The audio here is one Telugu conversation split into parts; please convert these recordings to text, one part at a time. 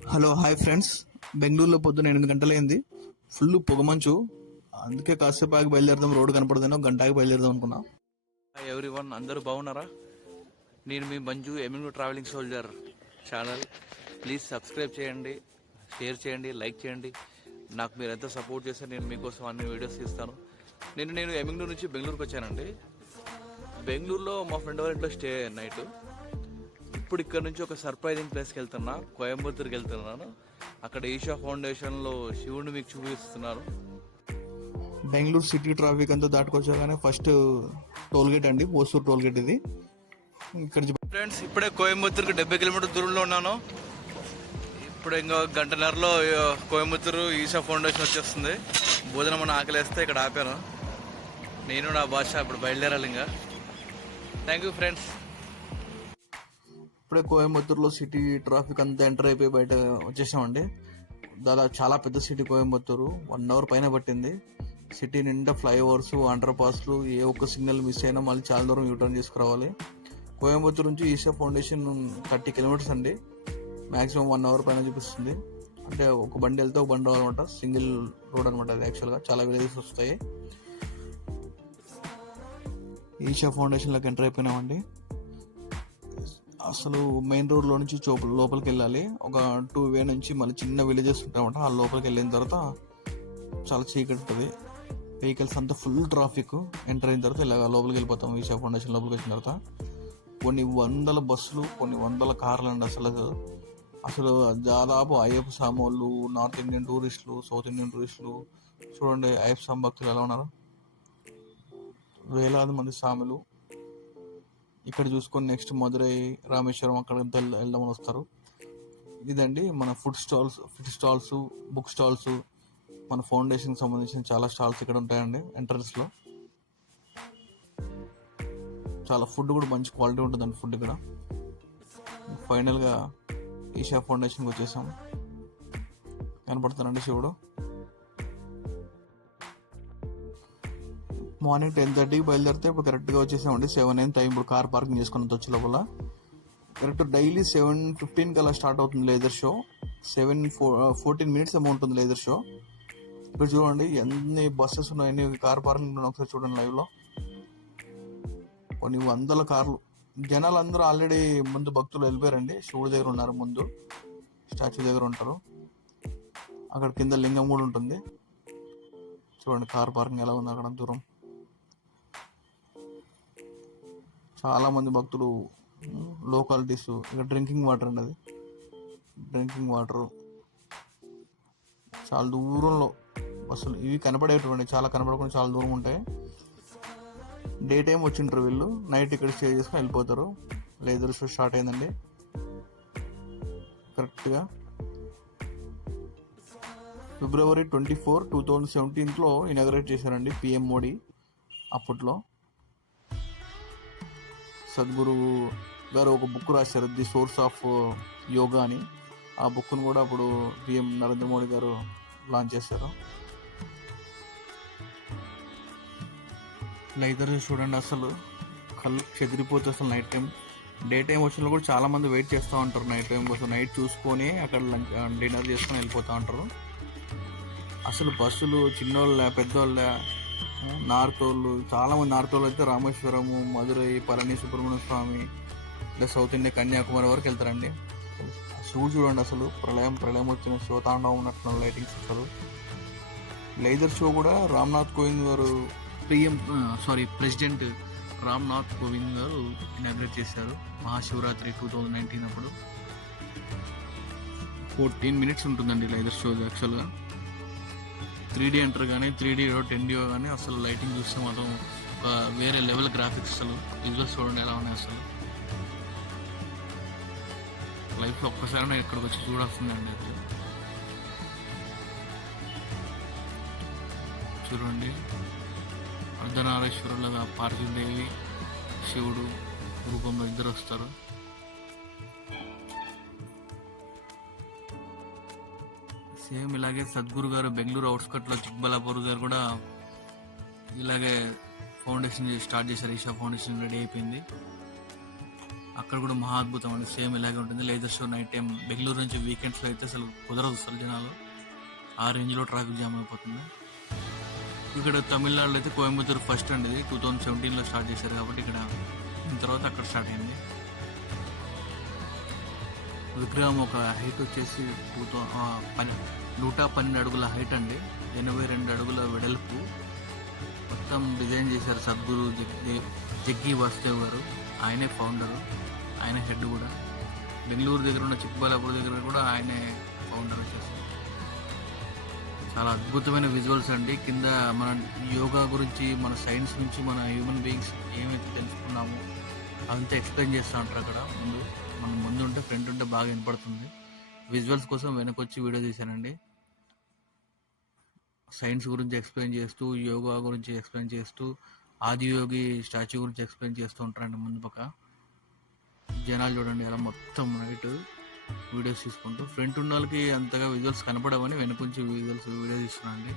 Hello hi friends. బెంగళూరులో పొద్దున 8 గంటలైంది. ఫుల్ పొగమంచు. అందుకే కాసేపు ఆగి బయలుదేరదాం, రోడ్డు కనపడదేనో గంట ఆగి బయలుదేరదాం అనుకున్నా. హాయ్ ఎవ్రీవన్, అందరూ బాగున్నారా? నేను మీ మంజు ఎమింగ్ travelling soldier channel. Please subscribe చేయండి, షేర్ చేయండి, లైక్ చేయండి. నాకు మీరు ఎంత సపోర్ట్ చేస్తే నేను మీకోసం అన్ని వీడియోస్ తీస్తాను. నేను ఎమింగ్ నుంచి బెంగళూరుకి వచ్చానండి. బెంగళూరులో మా ఫ్రెండ్ వాళ్ళ ఇంట్లో స్టే నైట్. ఇప్పుడు ఇక్కడ నుంచి ఒక సర్ప్రైజింగ్ ప్లేస్కి వెళ్తున్నా, కోయంబత్తూరుకి వెళ్తున్నాను. అక్కడ ఈషా ఫౌండేషన్లో శివుడిని మీకు చూపిస్తున్నాను. బెంగళూరు సిటీ ట్రాఫిక్ అంతా దాటుకొచ్చాగానే ఫస్ట్ టోల్గేట్ అండి, ఓసూర్ టోల్గేట్. ఇది ఇక్కడ ఫ్రెండ్స్, ఇప్పుడే కోయంబత్తూరుకి 70 కిలోమీటర్ దూరంలో ఉన్నాను. ఇప్పుడు ఇంకా గంటన్నరలో కోయంబత్తూరు ఈషా ఫౌండేషన్ వచ్చేస్తుంది. భోజనం మన ఆకలేస్తే ఇక్కడ ఆపాను. నేను నా భాష ఇప్పుడు బయలుదేరాలి ఇంకా. Thank you friends. ఇప్పుడే కోయంబత్తూరులో సిటీ ట్రాఫిక్ అంతా ఎంటర్ అయిపోయి బయట వచ్చేసామండి. దాదాపు చాలా పెద్ద సిటీ కోయంబత్తూరు. 1 అవర్ పైన పట్టింది. సిటీ నిండా ఫ్లైఓవర్స్, అండర్ పాస్లు, ఏ ఒక్క సిగ్నల్ మిస్ అయినా మళ్ళీ చాలా దూరం యూటర్న్ చేసుకురావాలి. కోయంబత్తూరు నుంచి ఈషా ఫౌండేషన్ 30 కిలోమీటర్స్ అండి. మ్యాక్సిమం 1 అవర్ పైన చూపిస్తుంది. అంటే ఒక బండి వెళ్తే ఒక బండి రావాలన్నమాట. సింగిల్ రోడ్ అనమాట అది. యాక్చువల్గా చాలా విలేజెస్ వస్తాయి. ఈషా ఫౌండేషన్లోకి ఎంటర్ అయిపోయినామండి. అసలు మెయిన్ రోడ్లో నుంచి లోపలికి వెళ్ళాలి. ఒక 2 వే నుంచి మళ్ళీ చిన్న విలేజెస్ ఉంటాయన్నమాట. ఆ లోపలికి వెళ్ళిన తర్వాత చాలా చీకటి ఉంటుంది. వెహికల్స్ అంతా ఫుల్ ట్రాఫిక్. ఎంటర్ అయిన తర్వాత ఇలా లోపలికి వెళ్ళిపోతాం. ఈషా ఫౌండేషన్ లోపలికి వచ్చిన తర్వాత కొన్ని వందల బస్సులు, కొన్ని వందల కార్లు అండి. అసలు దాదాపు అయ్యప్ప స్వామి వాళ్ళు, నార్త్ ఇండియన్ టూరిస్టులు, సౌత్ ఇండియన్ టూరిస్టులు. చూడండి అయ్యప్ప స్వామి భక్తులు ఎలా ఉన్నారు. వేలాది మంది స్వాములు. ఇక్కడ చూసుకొని నెక్స్ట్ మధురై, రామేశ్వరం అక్కడ వెళ్దామని వస్తారు. ఇదండి మన ఫుడ్ స్టాల్స్, బుక్ స్టాల్స్, మన ఫౌండేషన్ సంబంధించిన చాలా స్టాల్స్ ఇక్కడ ఉంటాయండి. ఎంట్రన్స్ లో చాలా ఫుడ్ కూడా మంచి క్వాలిటీ ఉంటుందండి ఫుడ్ ఇక్కడ. ఫైనల్ గా ఈషా ఫౌండేషన్కి వచ్చేసాం. కనపడుతానండి శివుడు. మార్నింగ్ 10:30కి బయలుదేరితే ఇప్పుడు కరెక్ట్గా వచ్చేసామండి. 7 అయింది టైం. ఇప్పుడు కార్ పార్కింగ్ చేసుకుని వచ్చే లోపల కరెక్ట్ డైలీ 7:15 కల్లా స్టార్ట్ అవుతుంది లేజర్ షో. 7:14 మినిట్స్ ఏమో ఉంటుంది లేజర్ షో. ఇక్కడ చూడండి ఎన్ని బస్సెస్ ఉన్నాయి, ఎన్ని కార్ పార్కింగ్ ఉన్నాయి ఒకసారి చూడండి లైవ్ లో. కొన్ని వందల కార్లు. జనాలు అందరూ ఆల్రెడీ ముందు భక్తులు వెళ్ళిపోయారండి. శివుడి దగ్గర ఉన్నారు, ముందు స్టాచ్యూ దగ్గర ఉంటారు. అక్కడ కింద లింగం కూడా ఉంటుంది. చూడండి కార్ పార్కింగ్ ఎలా ఉంది అక్కడ దూరం. చాలా మంది భక్తులు. లోకాలిటీస్. ఇక్కడ డ్రింకింగ్ వాటర్ అండి, అది డ్రింకింగ్ వాటర్. చాలా దూరంలో అసలు ఇవి కనపడేటువంటి, చాలా కనపడకుండా చాలా దూరం ఉంటాయి. డే టైం వచ్చింటారు వీళ్ళు, నైట్ ఇక్కడ స్టే చేసుకుని వెళ్ళిపోతారు. లేజర్ షో స్టార్ట్ అయిందండి కరెక్ట్గా February 24, 2017 ఇనాగరేట్ చేశారండి పిఎం మోడీ. అప్పట్లో సద్గురు గారు ఒక బుక్ రాశారు, ది సోర్స్ ఆఫ్ యోగా అని. ఆ బుక్ను కూడా అప్పుడు పిఎం నరేంద్ర మోడీ గారు లాంచ్ చేశారు. లైదర్ చూడండి, అసలు కళ్ళు చెదిరిపోతే అసలు నైట్ టైం. డే టైం వచ్చిన కూడా చాలా మంది వెయిట్ చేస్తూ ఉంటారు నైట్ టైం కోసం. నైట్ చూసుకొని అక్కడ డిన్నర్ చేసుకొని వెళ్ళిపోతూ ఉంటారు. అసలు బస్సులు చిన్నోళ్ళ, పెద్దోళ్ళ, నార్త్ వాళ్ళు, చాలా మంది నార్త్ వాళ్ళు అయితే రామేశ్వరము, మధురై, పళని సుబ్రహ్మణ్య స్వామి, అంటే సౌత్ ఇండియా కన్యాకుమారి వరకు వెళ్తారండి. శివుడు చూడండి, అసలు ప్రళయం వచ్చిన శివతాండవం ఉన్నట్లు లైటింగ్స్. అసలు లేజర్ షో కూడా రామ్నాథ్ కోవింద్ గారు ప్రెసిడెంట్ రామ్నాథ్ కోవింద్ గారు ఇనాగ్రేట్ చేశారు మహాశివరాత్రి 2019 అప్పుడు. 14 మినిట్స్ ఉంటుందండి లైజర్ షో. యాక్చువల్గా 3D ఎంటర్ కానీ, 3D 10D కానీ అసలు లైటింగ్ చూస్తే మాత్రం ఒక వేరే లెవెల్ గ్రాఫిక్స్. అసలు విజువల్స్ చూడండి ఎలా ఉన్నాయి. అసలు లైఫ్లో ఒక్కసారి నేను ఇక్కడికి వచ్చి చూడాల్సిందండి. చూడండి, అర్ధనారీశ్వరులుగా పార్వతీదేవి, శివుడు రూపంలో ఇద్దరు వస్తారు. సేమ్ ఇలాగే సద్గురు గారు బెంగళూరు అవుట్స్కట్లో చిక్బల్లాపూర్ గారు కూడా ఇలాగే ఫౌండేషన్ స్టార్ట్ చేశారు. ఈషా ఫౌండేషన్ రెడీ అయిపోయింది. అక్కడ కూడా మహా అద్భుతం అండి, సేమ్ ఇలాగే ఉంటుంది laser show. Night time Bengaluru నుంచి వీకెండ్స్లో అయితే అసలు కుదరదు, అసలు జనాలు ఆ రేంజ్లో ట్రాఫిక్ జామ్ అయిపోతుంది. ఇక్కడ తమిళనాడులో అయితే కోయంబత్తూరు ఫస్ట్ అండి, ఇది 2017లో స్టార్ట్ చేశారు కాబట్టి ఇక్కడ దీని తర్వాత అక్కడ స్టార్ట్ అయింది. విగ్రహం ఒక హైట్ వచ్చేసి 112 అడుగుల హైట్ అండి, 82 అడుగుల వెడల్పు. మొత్తం డిజైన్ చేశారు సద్గురు జగ్గి వాసుదేవ్ గారు. ఆయనే ఫౌండరు, ఆయన హెడ్ కూడా. బెంగళూరు దగ్గర ఉన్న చిక్కబల్లాపూర్ దగ్గర కూడా ఆయనే ఫౌండర్ వచ్చేసి. చాలా అద్భుతమైన విజువల్స్ అండి. కింద మన యోగా గురించి, మన సైన్స్ నుంచి, మన హ్యూమన్ బీయింగ్స్ ఏమైతే తెలుసుకున్నామో అదంతా ఎక్స్ప్లెయిన్ చేస్తూ ఉంటారు అక్కడ. మనం ముందు ఉంటే ఫ్రంట్ ఉంటే బాగా వినపడుతుంది. విజువల్స్ కోసం వెనకొచ్చి వీడియో తీశానండి. సైన్స్ గురించి ఎక్స్ప్లెయిన్ చేస్తూ, యోగా గురించి ఎక్స్ప్లెయిన్ చేస్తూ, ఆదియోగి స్టాచ్యూ గురించి ఎక్స్ప్లెయిన్ చేస్తూ ఉంటారండి ముందు పక్క. జనాలు చూడండి అలా మొత్తం నైట్ వీడియోస్ తీసుకుంటూ. ఫ్రంట్ ఉన్న వాళ్ళకి అంతగా విజువల్స్ కనపడవని వెనకొంచి వీడియో తీస్తున్నాను అండి.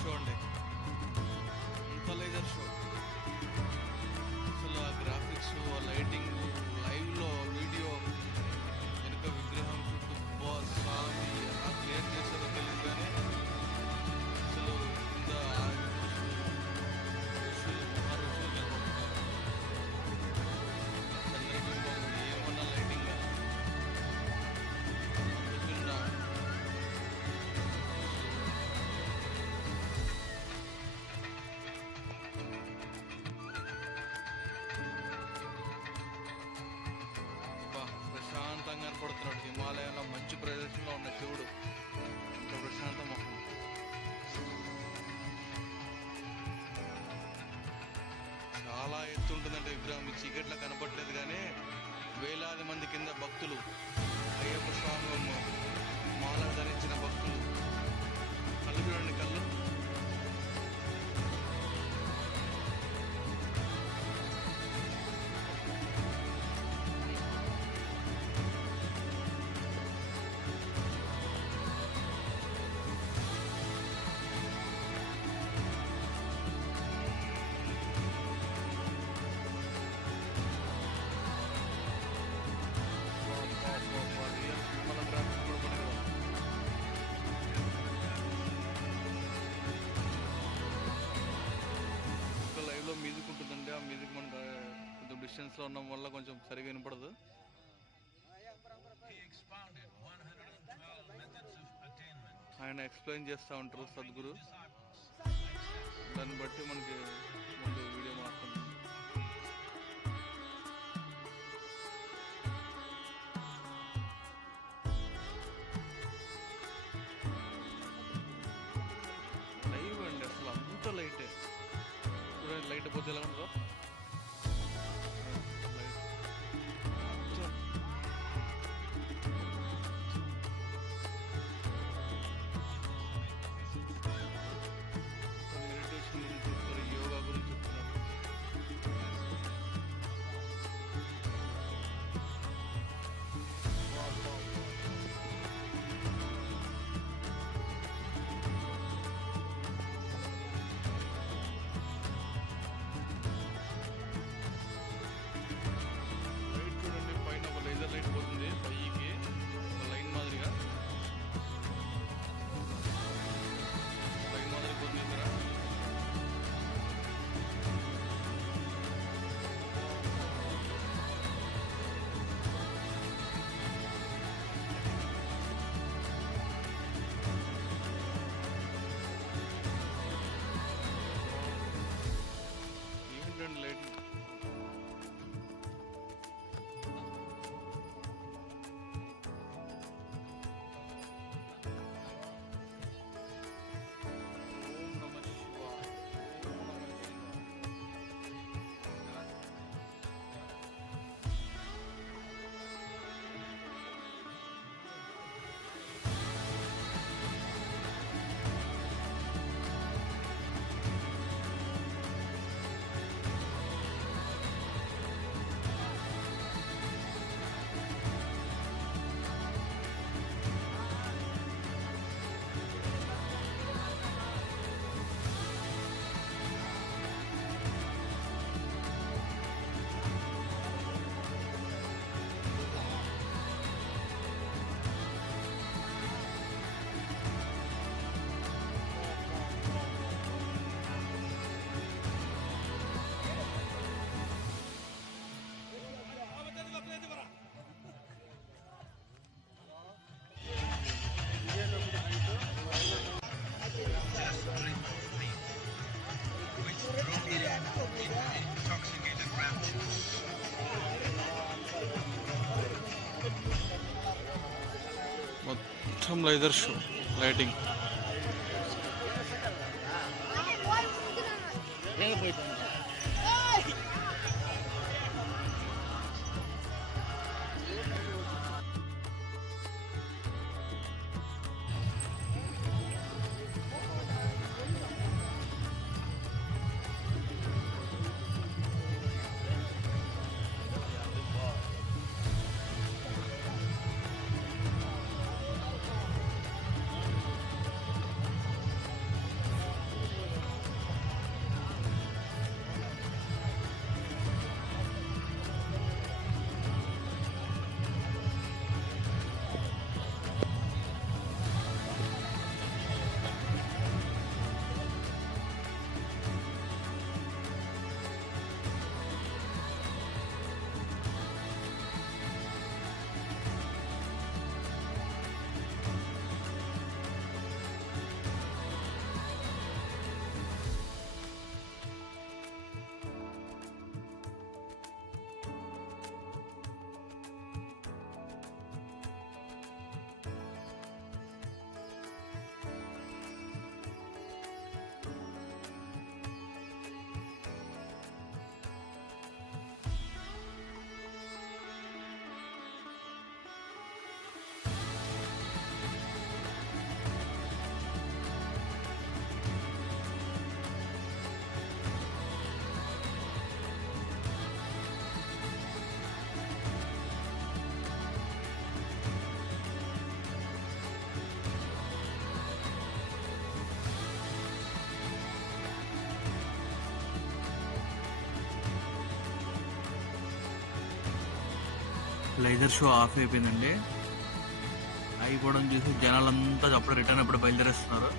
షో అండి, అంత లేజర్ షో. అసలు ఆ గ్రాఫిక్స్, ఆ లైటింగ్, లైవ్లో వీడియో వెనుక విగ్రహం చుట్టూ స్వామి ఎలా క్రియేట్ చేశారో తెలియదు కానీ అసలు కింద ఋషులు మహారుషులు కనబడుతున్నారు. చంద్రబింబం ఏమన్నా లైటింగ్ ప్రశాంతంగా కనపడుతున్నాడు. హిమాలయంలో మంచి ప్రదేశంలో ఉన్న శివుడు అంత ప్రశాంత మొహం. చాలా ఎత్తు ఉంటుందంటే విగ్రహం. ఈ చీకట్లో కనపడలేదు కానీ వేలాది మంది కింద భక్తులు, అయ్యప్ప స్వామి మాల ధరించిన భక్తులు. కళ్ళు చూడండి, కళ్ళు మ్యూజిక్ ఉంటుందండి. ఆ మ్యూజిక్ మనకు కొంచెం డిస్టెన్స్లో ఉండడం వల్ల కొంచెం సరిగా వినపడదు. ఆయన ఎక్స్ప్లెయిన్ చేస్తూ ఉంటారు సద్గురు, దాన్ని బట్టి మనకి ముందు వీడియో మారుతుంది. లైవ్ అండి, అసలు అంత లైటే. లైట్ పోతే ఎలా ఉంటుందో మెడిటేషన్ గురించి చెప్తారు, యోగా గురించి చెప్తున్నారు. మొత్తం leather show lighting. Leather show off అయిపోయిందండి. అయిపోవడం చూసి జనాలంతా అప్పుడు రిటర్న్ అప్పుడు బయలుదేరేస్తున్నారు.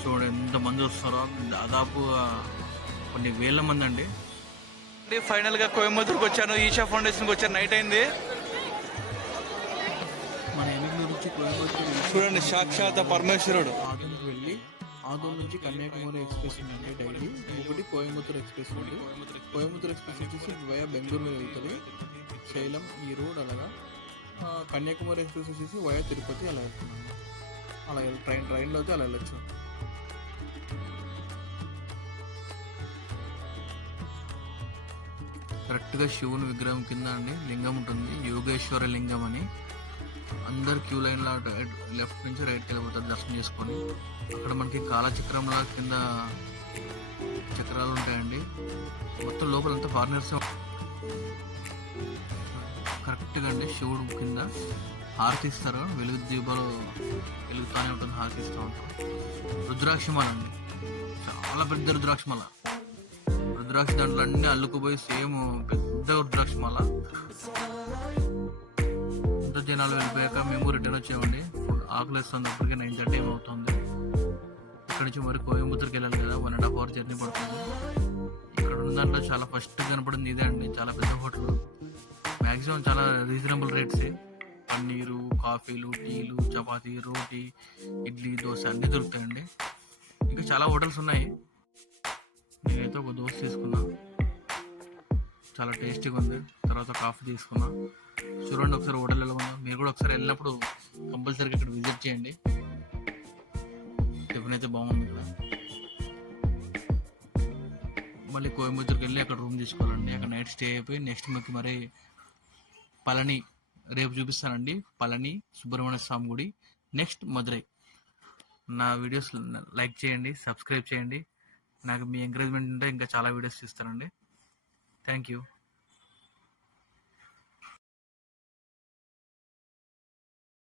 చూడండి ఎంతమంది వస్తున్నారో, దాదాపు కొన్ని వేల మంది అండి. ఫైనల్గా కోయంబత్తూరుకి వచ్చాను, ఈషా ఫౌండేషన్కి వచ్చాను. నైట్ అయింది. మన ఎనిమిది నుంచి కోయంబత్తూరు చూడండి, సాక్షాత్ పరమేశ్వరుడు. ఆదోన్కి వెళ్ళి ఆదోన్ నుంచి కన్యాకుమారి ఎక్స్ప్రెస్ ఉందండి డైలీ. ఒకటి కోయంబత్తూరు ఎక్స్ప్రెస్ ఉంది. కోయంబత్తూరు ఎక్స్ప్రెస్ వచ్చేసి వయా బెంగళూరు వెళ్తుంది, సేలం ఈ రోడ్. అలాగా కన్యాకుమారి ఎక్స్ప్రెస్ వచ్చేసి వయా తిరుపతి అలా వెళ్తున్నాను. అలా ట్రైన్లో అయితే అలా వెళ్ళచ్చు. కరెక్ట్గా శివుని విగ్రహం కింద అండి లింగం ఉంటుంది, యోగేశ్వర లింగం అని. అందరు క్యూ లైన్లో లెఫ్ట్ నుంచి రైట్కి వెళ్ళిపోతారు దర్శనం చేసుకొని. అక్కడ మనకి కాలచక్రంలా కింద చక్రాలు ఉంటాయండి. మొత్తం లోపలంతా ఫారినర్స్. కరెక్ట్గా అండి శివుడు కింద హారతి ఇస్తారు, వెలుగు దీపాలు వెలుగుతానే ఉంటుంది, హారతి ఇస్తూ ఉంటాం. రుద్రాక్షమాల అండి, చాలా పెద్ద రుద్రాక్షమాల. రుద్రాక్ష దాంట్లో అన్నీ అల్లుకుపోయి సేమ్ పెద్ద రుద్రాక్షమాల. ఇంత జనాలు వెళ్ళిపోయాక మేము రిటర్న్ వచ్చామండి. ఆకలి వేస్తుంది, అప్పటికే 9:30 అవుతుంది. ఇక్కడ నుంచి మరి కోయంబత్తూరుకి వెళ్ళాలి కదా, 1.5 hour జర్నీ పడుతుంది. ఇక్కడ ఉన్న దాంట్లో చాలా ఫస్ట్ కనపడింది ఇదే అండి, చాలా పెద్ద హోటల్. మ్యాక్సిమం చాలా రీజనబుల్ రేట్సే. పన్నీరు, కాఫీలు, టీలు, చపాతీ, రోటీ, ఇడ్లీ, దోశ అన్నీ దొరుకుతాయండి. ఇంకా చాలా హోటల్స్ ఉన్నాయి. నేనైతే ఒక దోశ తీసుకున్నా, చాలా టేస్టీగా ఉంది. తర్వాత కాఫీ తీసుకున్నా. చూడండి ఒకసారి హోటల్ ఎలా ఉందో. మీరు కూడా ఒకసారి వెళ్ళినప్పుడు కంపల్సరీగా ఇక్కడ విజిట్ చేయండి. టిఫిన్ అయితే బాగుంది ఇక్కడ. మళ్ళీ కోయంబత్తూరుకి వెళ్ళి అక్కడ రూమ్ తీసుకోవాలండి. అక్కడ నైట్ స్టే అయిపోయి నెక్స్ట్ మీకు మరి పళని రేపు చూపిస్తానండి. పళని సుబ్రహ్మణ్య స్వామి గుడి, నెక్స్ట్ మదురై. నా వీడియోస్ లైక్ చేయండి, సబ్స్క్రైబ్ చేయండి. నాకు మీ ఎంకరేజ్మెంట్ ఉంటే ఇంకా చాలా వీడియోస్ తీస్తానండి. Thank you.